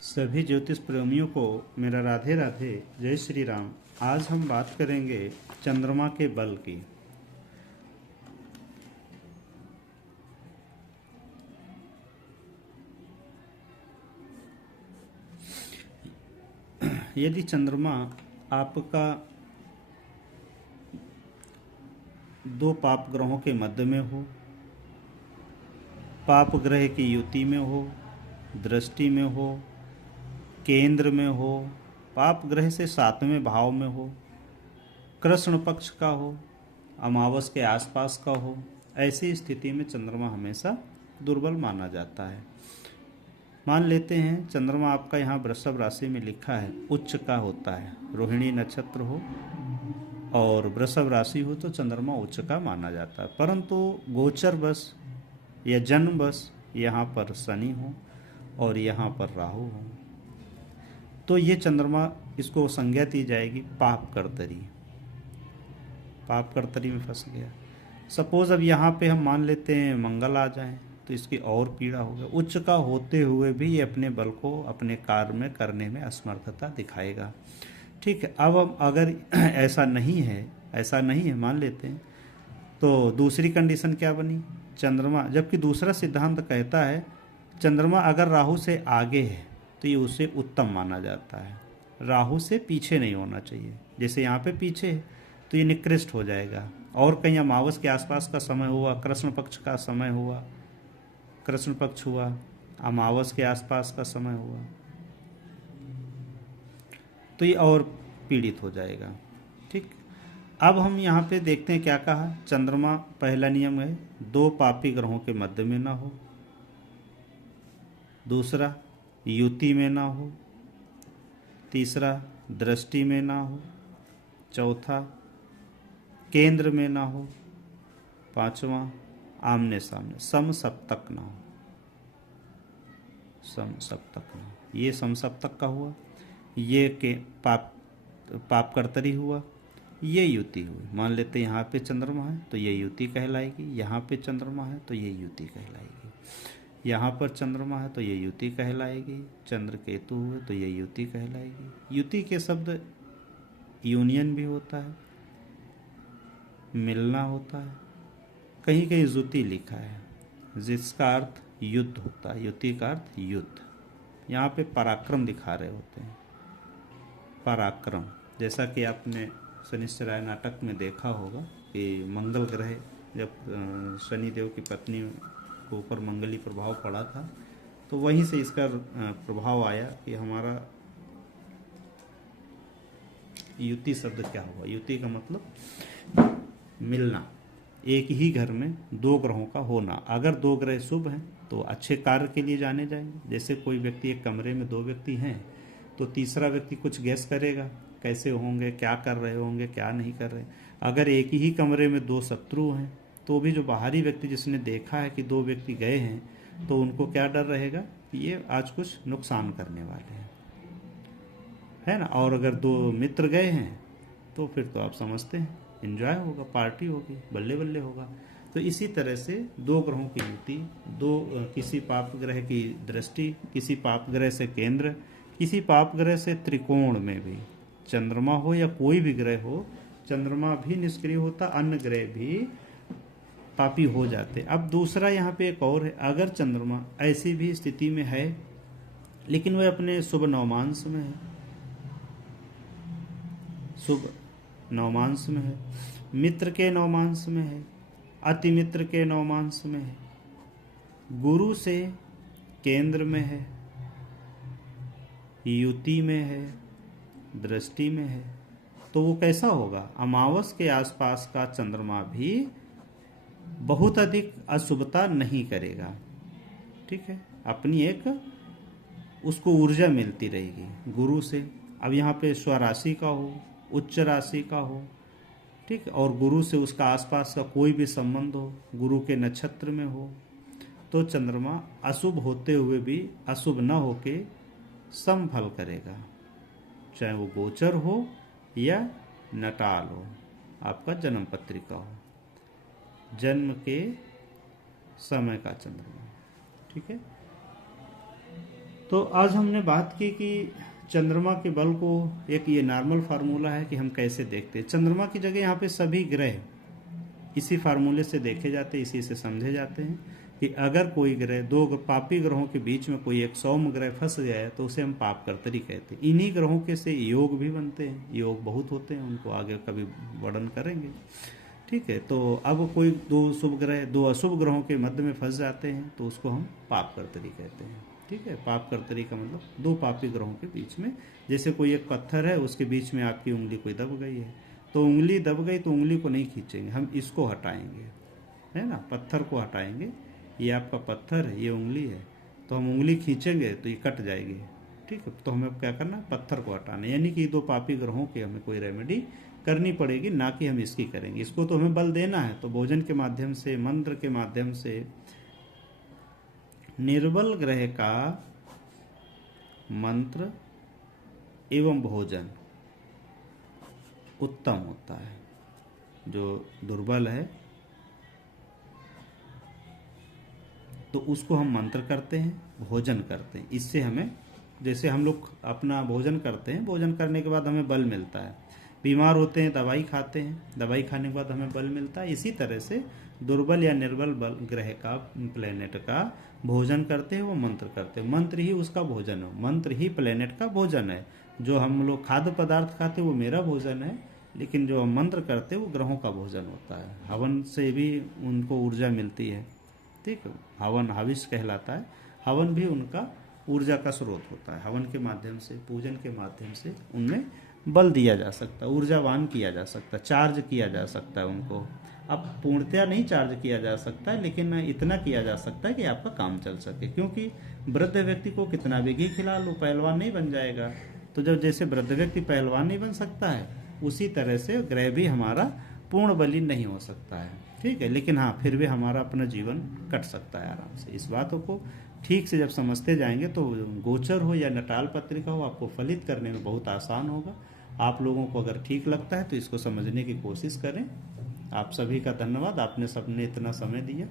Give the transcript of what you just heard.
सभी ज्योतिष प्रेमियों को मेरा राधे राधे, जय श्री राम। आज हम बात करेंगे चंद्रमा के बल की। यदि चंद्रमा आपका दो पाप ग्रहों के मध्य में हो, पाप ग्रह की युति में हो, दृष्टि में हो, केंद्र में हो, पाप ग्रह से 7वें भाव में हो, कृष्ण पक्ष का हो, अमावस के आसपास का हो, ऐसी स्थिति में चंद्रमा हमेशा दुर्बल माना जाता है। मान लेते हैं चंद्रमा आपका यहाँ वृषभ राशि में लिखा है, उच्च का होता है, रोहिणी नक्षत्र हो और वृषभ राशि हो तो चंद्रमा उच्च का माना जाता है। परंतु गोचर बस या जन्म बस यहाँ पर शनि हो और यहाँ पर राहु हो तो ये चंद्रमा, इसको संज्ञा दी जाएगी पाप कर्तरी। पाप कर्तरी में फंस गया। सपोज अब यहाँ पे हम मान लेते हैं मंगल आ जाए तो इसकी और पीड़ा होगा। उच्च का होते हुए भी ये अपने बल को अपने कार्य में करने में असमर्थता दिखाएगा। ठीक है, अब हम अगर ऐसा नहीं है मान लेते हैं तो दूसरी कंडीशन क्या बनी? चंद्रमा, जबकि दूसरा सिद्धांत कहता है चंद्रमा अगर राहु से आगे है तो ये उसे उत्तम माना जाता है, राहु से पीछे नहीं होना चाहिए। जैसे यहाँ पे पीछे है तो ये निकृष्ट हो जाएगा। और कहीं अमावस के आसपास का समय हुआ, कृष्ण पक्ष का समय हुआ, कृष्ण पक्ष हुआ, अमावस के आसपास का समय हुआ तो ये और पीड़ित हो जाएगा। ठीक, अब हम यहाँ पे देखते हैं क्या कहा। चंद्रमा, पहला नियम है दो पापी ग्रहों के मध्य में ना हो, दूसरा युति में ना हो, तीसरा दृष्टि में ना हो, चौथा केंद्र में ना हो, पांचवा आमने सामने समसप्तक ना हो। समसप्तक ना हो, ये समसप्तक का हुआ, ये के पाप कर्तरी हुआ, ये युति हुई। मान लेते हैं यहाँ पे चंद्रमा है तो ये युति कहलाएगी, यहाँ पे चंद्रमा है तो ये युति कहलाएगी, यहाँ पर चंद्रमा है तो ये युति कहलाएगी, चंद्र केतु हुए तो ये युति कहलाएगी। युति के शब्द यूनियन भी होता है, मिलना होता है, कहीं कहीं जुति लिखा है जिसका अर्थ युद्ध होता है, युति का अर्थ युद्ध। यहाँ पे पराक्रम दिखा रहे होते हैं, पराक्रम। जैसा कि आपने शनिश्चराय नाटक में देखा होगा कि मंगल ग्रह जब शनिदेव की पत्नी को ऊपर मंगली प्रभाव पड़ा था तो वहीं से इसका प्रभाव आया कि हमारा युति शब्द क्या हुआ। युति का मतलब मिलना, एक ही घर में दो ग्रहों का होना। अगर दो ग्रह शुभ हैं तो अच्छे कार्य के लिए जाने जाएंगे। जैसे कोई व्यक्ति, एक कमरे में दो व्यक्ति हैं तो तीसरा व्यक्ति कुछ गैस करेगा, कैसे होंगे, क्या कर रहे होंगे, क्या नहीं कर रहे। अगर एक ही कमरे में दो शत्रु हैं तो भी जो बाहरी व्यक्ति जिसने देखा है कि दो व्यक्ति गए हैं तो उनको क्या डर रहेगा कि ये आज कुछ नुकसान करने वाले हैं, है ना। और अगर दो मित्र गए हैं तो फिर तो आप समझते हैं एंजॉय होगा, पार्टी होगी, बल्ले बल्ले होगा। तो इसी तरह से दो ग्रहों की युति, किसी पाप ग्रह की दृष्टि, किसी पाप ग्रह से केंद्र, किसी पाप ग्रह से त्रिकोण में भी चंद्रमा हो या कोई भी ग्रह हो, चंद्रमा भी निष्क्रिय होता, अन्य ग्रह भी पापी हो जाते। अब दूसरा यहाँ पे एक और है, अगर चंद्रमा ऐसी भी स्थिति में है लेकिन वह अपने शुभ नवमांश में है, शुभ नवमांश में है, मित्र के नवमांश में है, अति मित्र के नवमांश में है, गुरु से केंद्र में है, युति में है, दृष्टि में है, तो वो कैसा होगा? अमावस के आसपास का चंद्रमा भी बहुत अधिक अशुभता नहीं करेगा। ठीक है, अपनी एक उसको ऊर्जा मिलती रहेगी गुरु से। अब यहाँ पे स्वराशि का हो, उच्च राशि का हो, ठीक, और गुरु से उसका आसपास का कोई भी संबंध हो, गुरु के नक्षत्र में हो, तो चंद्रमा अशुभ होते हुए भी अशुभ न होके समफल करेगा, चाहे वो गोचर हो या नटाल हो, आपका जन्म पत्रिका हो, जन्म के समय का चंद्रमा। ठीक है, तो आज हमने बात की कि चंद्रमा के बल को, एक ये नॉर्मल फार्मूला है कि हम कैसे देखते हैं। चंद्रमा की जगह यहाँ पे सभी ग्रह इसी फार्मूले से देखे जाते हैं, इसी से समझे जाते हैं कि अगर कोई ग्रह, दो पापी ग्रहों के बीच में कोई एक सौम्य ग्रह फंस जाए तो उसे हम पापकर्तरी कहते हैं। इन्हीं ग्रहों के से योग भी बनते हैं, योग बहुत होते हैं, उनको आगे कभी वर्णन करेंगे। ठीक है, तो अब कोई दो शुभ ग्रह दो अशुभ ग्रहों के मध्य में फंस जाते हैं तो उसको हम पापकर्तरी कहते हैं। ठीक है, पापकर्तरी का मतलब दो पापी ग्रहों के बीच में, जैसे कोई एक पत्थर है, उसके बीच में आपकी उंगली कोई दब गई है, तो उंगली दब गई तो उंगली को नहीं खींचेंगे, हम इसको हटाएंगे, है ना, पत्थर को हटाएंगे। ये आपका पत्थर है, ये उंगली है, तो हम उंगली खींचेंगे तो ये कट जाएगी। ठीक है, तो हमें क्या करना है, पत्थर को हटाना, यानी कि दो पापी ग्रहों की हमें कोई रेमेडी करनी पड़ेगी, ना कि हम इसकी करेंगे। इसको तो हमें बल देना है, तो भोजन के माध्यम से, मंत्र के माध्यम से निर्बल ग्रह का मंत्र एवं भोजन उत्तम होता है। जो दुर्बल है तो उसको हम मंत्र करते हैं, भोजन करते हैं, इससे हमें, जैसे हम लोग अपना भोजन करते हैं, भोजन करने के बाद हमें बल मिलता है, बीमार होते हैं दवाई खाते हैं, दवाई खाने के बाद हमें बल मिलता है, इसी तरह से दुर्बल या निर्बल बल ग्रह का, प्लेनेट का भोजन करते हैं, वो मंत्र करते हैं, मंत्र ही उसका भोजन है, मंत्र ही प्लेनेट का भोजन है। जो हम लोग खाद्य पदार्थ खाते हैं वो मेरा भोजन है, लेकिन जो हम मंत्र करते हैं वो ग्रहों का भोजन होता है। हवन से भी उनको ऊर्जा मिलती है। ठीक है, हवन हविष कहलाता है, हवन भी उनका ऊर्जा का स्रोत होता है। हवन के माध्यम से, पूजन के माध्यम से उनमें बल दिया जा सकता है, ऊर्जावान किया जा सकता है, चार्ज किया जा सकता है उनको। अब पूर्णतया नहीं चार्ज किया जा सकता है, लेकिन इतना किया जा सकता है कि आपका काम चल सके, क्योंकि वृद्ध व्यक्ति को कितना भी घी खिला लो, पहलवान नहीं बन जाएगा। तो जब जैसे वृद्ध व्यक्ति पहलवान नहीं बन सकता है, उसी तरह से ग्रह भी हमारा पूर्ण बली नहीं हो सकता है। ठीक है, लेकिन हाँ, फिर भी हमारा अपना जीवन कट सकता है आराम से। इस बातों को ठीक से जब समझते जाएंगे तो गोचर हो या नटाल पत्रिका हो, आपको फलित करने में बहुत आसान होगा। आप लोगों को अगर ठीक लगता है तो इसको समझने की कोशिश करें। आप सभी का धन्यवाद, आपने सबने इतना समय दिया।